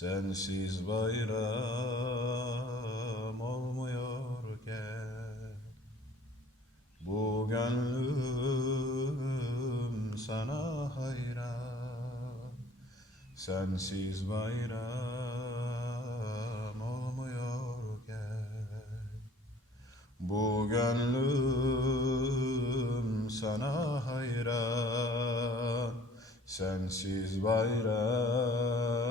Sensiz bayram olmuyor gel Bu gönlüm sana hayran. Sensiz bayram olmuyor gel Bu gönlüm sana hayran. Sensiz bayram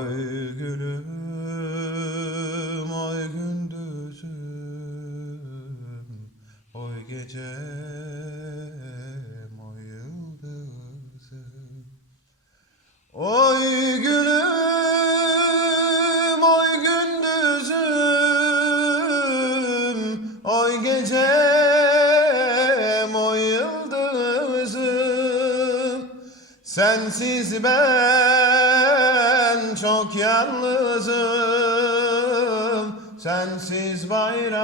Oy gülüm, oy gündüzüm Oy gecem, oy yıldızım Oy gülüm, oy gündüzüm, oy gecem, oy yıldızım. Sensiz ben çok yalnızım. Sensiz bayram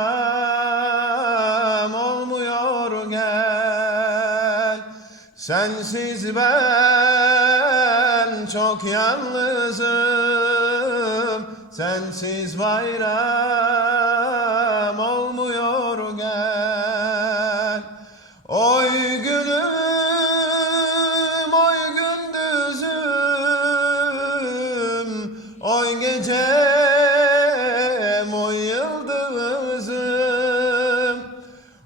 olmuyor gel. Sensiz ben çok yalnızım. Sensiz bayram olmuyor gecem, oy yıldızım.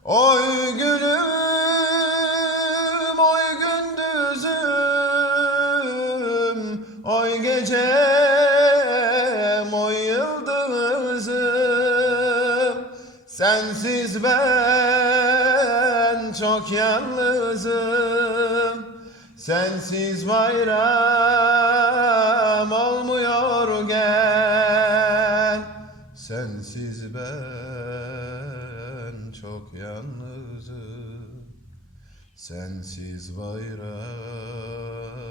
Oy gülüm, oy gündüzüm, oy gecem, oy yıldızım. Sensiz ben çok yalnızım. Sensiz bayram Sensiz ben çok yalnızım. Sensiz bayram